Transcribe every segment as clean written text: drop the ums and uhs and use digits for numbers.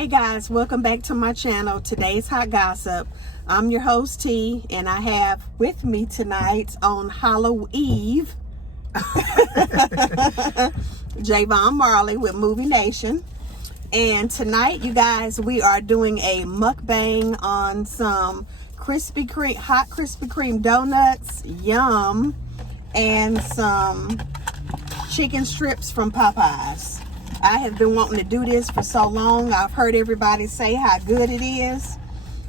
Hey guys, welcome back to my channel. Today's Hot Gossip. I'm your host T, and I have with me tonight on Halloween Eve Javon Marley with Movie Nation. And tonight, you guys, we are doing a mukbang on some Krispy Kreme, hot Krispy Kreme donuts, yum, and some chicken strips from Popeyes. I have been wanting to do this for so long. I've heard everybody say how good it is.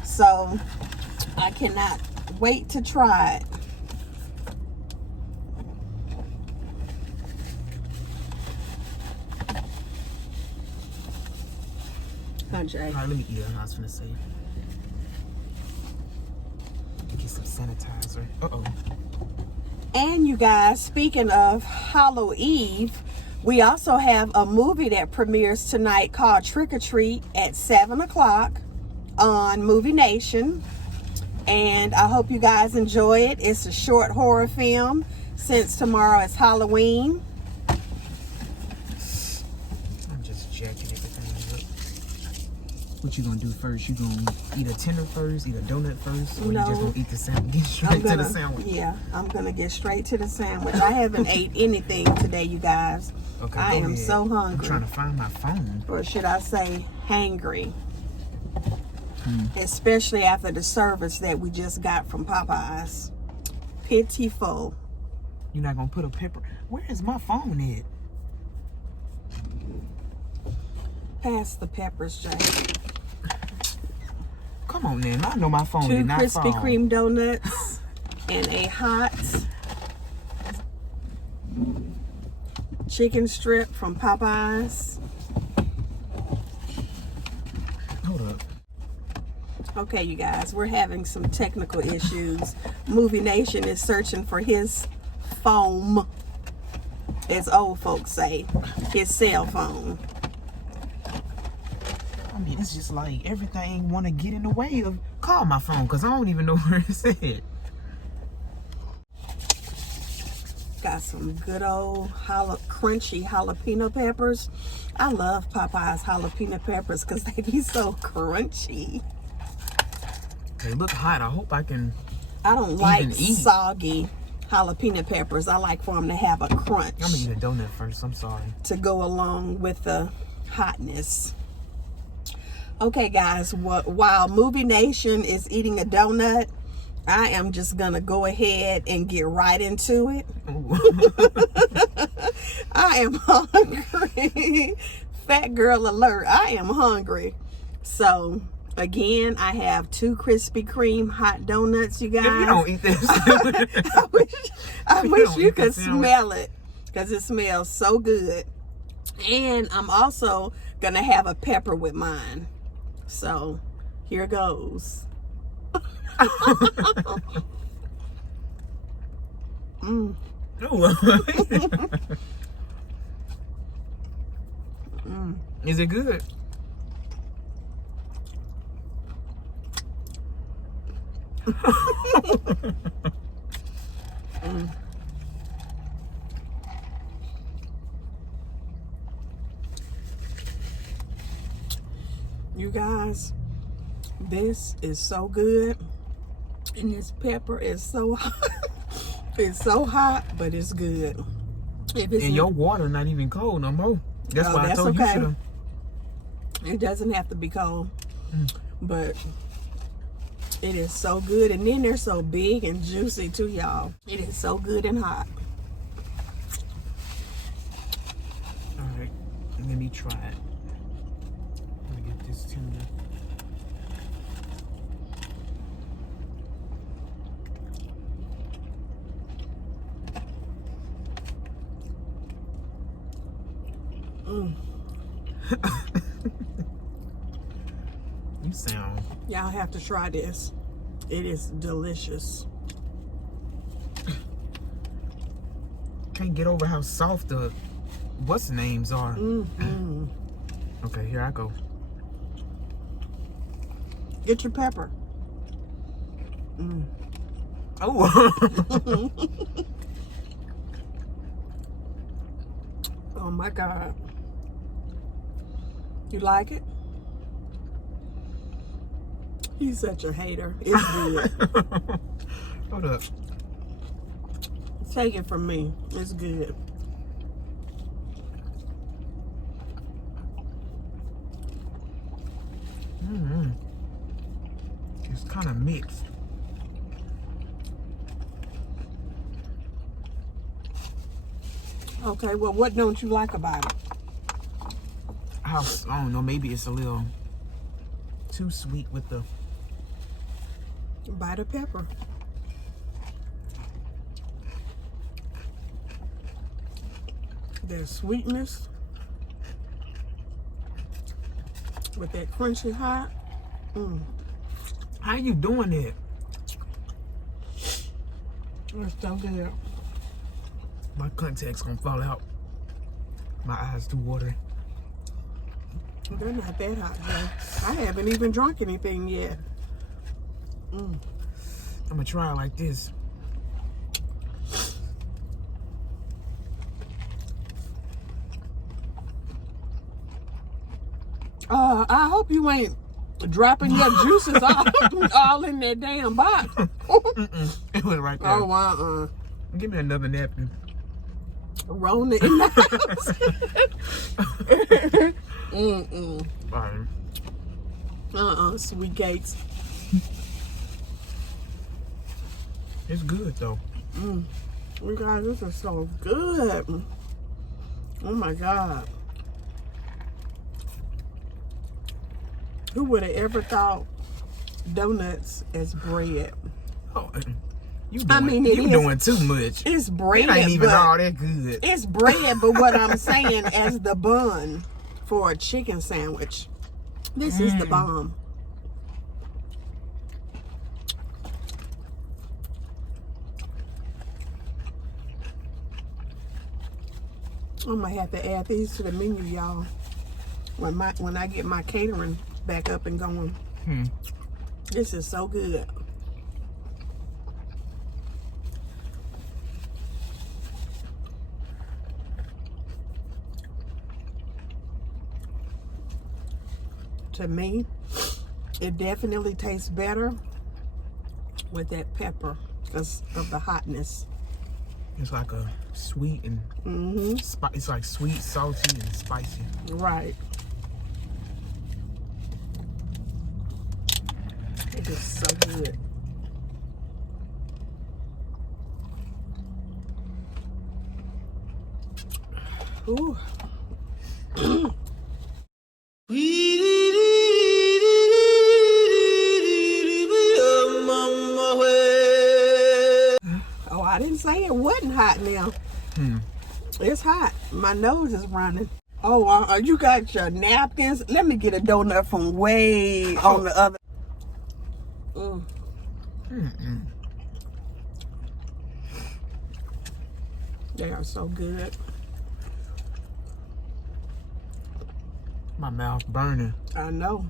So I cannot wait to try it. Hi, Jay. All right, let me eat it. I was finna say. Get some sanitizer. Uh-oh. And you guys, speaking of Halloween Eve, we also have a movie that premieres tonight called Trick or Treat at 7 o'clock on Movie Nation. And I hope you guys enjoy it. It's a short horror film since tomorrow is Halloween. I'm just jacking everything up. What you gonna do first? You gonna eat a tender first, eat a donut first, or No. you just gonna eat the sandwich? Get straight to the sandwich. Yeah, I'm gonna get straight to the sandwich. I haven't ate anything today, you guys. Okay, I am ahead. so hungry. I'm trying to find my phone. Or should I say hangry? Especially after the service that we just got from Popeyes. Pitiful. You're not gonna put a pepper. Where is my phone at? Pass the peppers, Jay. Come on, then. I know my phone 2 did not Krispy fall. Kreme donuts and a hot chicken strip from Popeyes. Hold up. Okay, you guys, we're having some technical issues. Movie Nation is searching for his phone, as old folks say, his cell phone. I mean, it's just like everything want to get in the way of call my phone because I don't even know where it's at. Got some good old crunchy jalapeno peppers. I love Popeyes jalapeno peppers because they be so crunchy. They look hot. I hope I can. I don't like eat. soggy jalapeno peppers. I like for them to have a crunch I'm gonna eat a donut first. I'm sorry. to go along with the hotness. Okay, guys, while Movie Nation is eating a donut, I am just gonna go ahead and get right into it. I am hungry. Fat girl alert. I am hungry. So again, I have 2 Krispy Kreme hot donuts, you guys. If you don't eat this, I wish you could smell it because it smells so good. And I'm also gonna have a pepper with mine. So here goes. Is it good? You guys, this is so good. And this pepper is so hot. It's so hot, but it's good. If it's And your water not even cold no more. That's why I told you should. It doesn't have to be cold, but it is so good. And then they're so big and juicy too, y'all. It is so good and hot. All right, let me try it. Let me get this tuna. You sound. Y'all have to try this. It is delicious. Can't get over how soft the what's the names are. Okay, here I go. Get your pepper. Oh. Oh my God. You like it? He's such a hater. It's good. Hold up. Take it from me. It's good. It's kind of mixed. Okay, well, what don't you like about it? I don't know, maybe it's a little too sweet with the... By the pepper. There's sweetness with that crunchy hot. How you doing it? It's so good. My contacts gonna fall out. My eyes too watery. They're not that hot, though. I haven't even drunk anything yet. I'm gonna try it like this. I hope you ain't dropping your juices all in that damn box. It went right there. Oh, Give me another napkin. Rolling it in the house. Fine. Sweet cakes. It's good though. You guys, this is so good. Oh my God. Who would have ever thought donuts as bread? Oh, you doing too much. It's bread. It ain't even all that good. It's bread, but what I'm saying as the bun for a chicken sandwich. This is the bomb. I'm gonna have to add these to the menu, y'all. When I get my catering back up and going. This is so good. To me, it definitely tastes better with that pepper because of the hotness. It's like a sweet and it's like sweet, salty, and spicy. Right. It is so good. Ooh. Oh, I didn't say it wasn't hot now. It's hot. My nose is running. Oh, you got your napkins? Let me get a donut from way on the other. They are so good. My mouth burning. I know.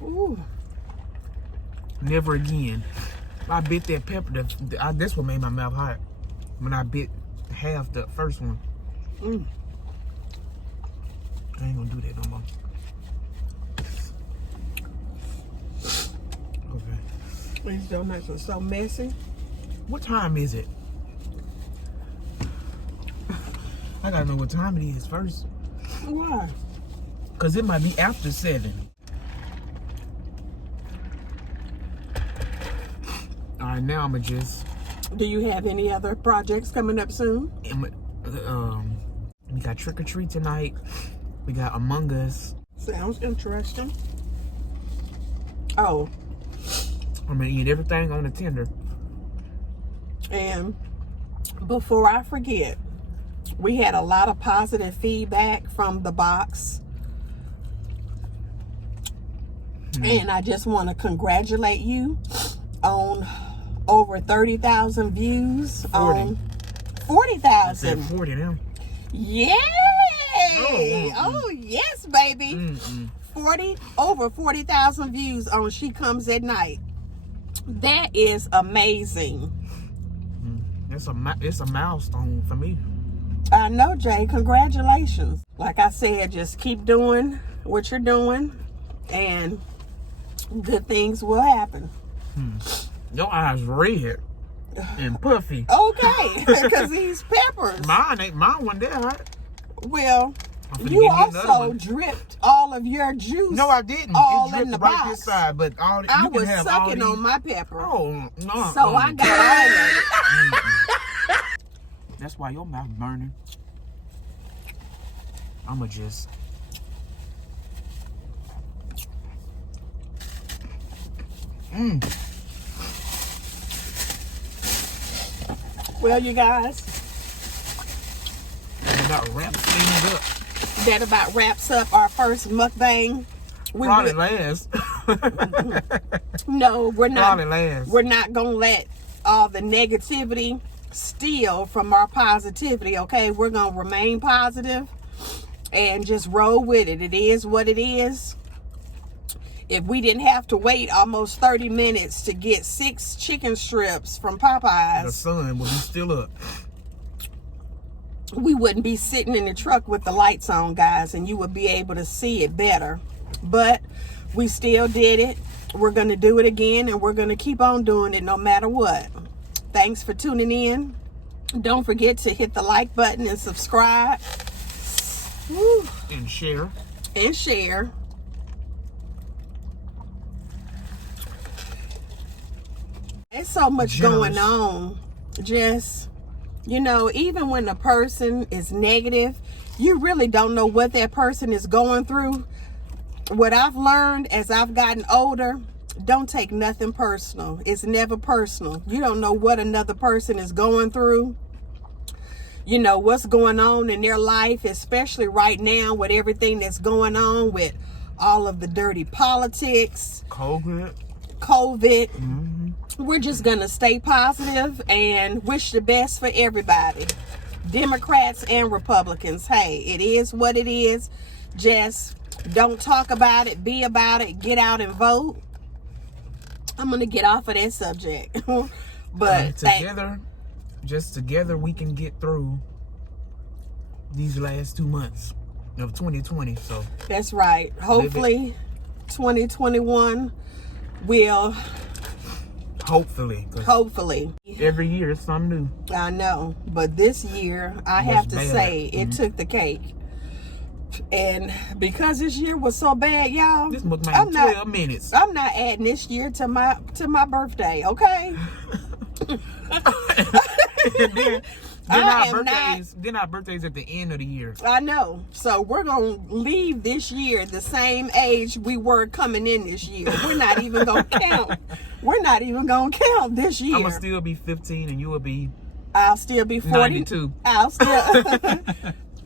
Ooh. Never again. I bit that pepper. That's what made my mouth hot. When I bit half the first one. I ain't gonna do that no more. Okay. These donuts are so messy. What time is it? I gotta know what time it is first. Why? Cause it might be after 7. All right, now I'ma just. Do you have any other projects coming up soon? We got Trick or Treat tonight. We got Among Us. Sounds interesting. Oh. I'm gonna eat everything on the tender. And before I forget, we had a lot of positive feedback from the box. And I just want to congratulate you on over 30,000 views. 40. On 40,000. 40 now. Yay! Oh, yes, baby. Over 40,000 views on She Comes at Night. That is amazing. It's a milestone for me. I know, Jay. Congratulations. Like I said, just keep doing what you're doing and good things will happen. Your eyes red and puffy. Okay, because these peppers. Mine wasn't that hot. Well, I'm finna you give me another also one. dripped all of your juice. No, I didn't. All It dripped in the right box. this side, but all I you can was have sucking all on my pepper. Oh no! So I got all of it. That's why your mouth burning. I'ma just. Well, you guys, About wrap things up. that about wraps up our first mukbang. Probably last. No, we're not. Probably last. We're not gonna let all the negativity steal from our positivity. Okay, we're gonna remain positive and just roll with it. It is what it is. If we didn't have to wait almost 30 minutes to get 6 chicken strips from Popeyes, The sun will be still up. we wouldn't be sitting in the truck with the lights on, guys, and you would be able to see it better. But we still did it. We're going to do it again, and we're going to keep on doing it no matter what. Thanks for tuning in. Don't forget to hit the like button and subscribe. Woo. And share. And share. There's so much going on. Just, you know, even when a person is negative, you really don't know what that person is going through. What I've learned as I've gotten older, don't take nothing personal. It's never personal. You don't know what another person is going through. You know, what's going on in their life, especially right now with everything that's going on with all of the dirty politics. COVID. We're just going to stay positive and wish the best for everybody. Democrats and Republicans. Hey, it is what it is. Just don't talk about it. Be about it. Get out and vote. I'm going to get off of that subject. But together we can get through these last 2 months of 2020. So that's right. Hopefully 2021 will. Hopefully. Every year it's something new. I know. But this year, I have to say, it took the cake. And because this year was so bad, y'all, this must make 12 minutes. I'm not adding this year to my birthday, okay? Then our birthdays at the end of the year. I know. So we're going to leave this year the same age we were coming in this year. We're not even going to count. We're not even going to count this year. I'm going to still be 15 and you will be... I'll still be 40. 92. I'll still...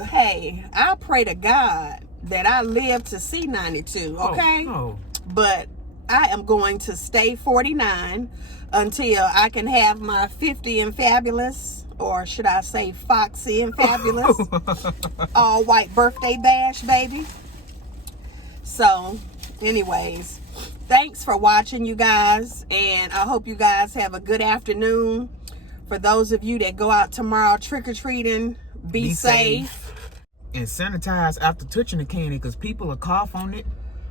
Hey, I pray to God that I live to see 92, okay? Oh. But I am going to stay 49 until I can have my 50 and fabulous, or should I say foxy and fabulous, all white birthday bash, baby. So, anyways, thanks for watching, you guys, and I hope you guys have a good afternoon. For those of you that go out tomorrow trick-or-treating, be safe. And sanitize after touching the candy, because people will cough on it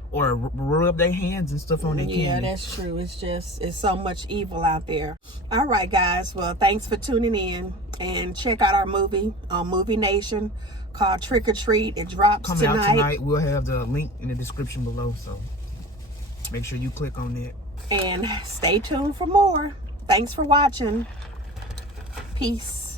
or rub their hands and stuff on their candy. Yeah, that's true. It's so much evil out there. All right, guys. Well, thanks for tuning in. And check out our movie on Movie Nation called Trick or Treat. It drops Coming out tonight. We'll have the link in the description below, so make sure you click on that. And stay tuned for more. Thanks for watching. Peace.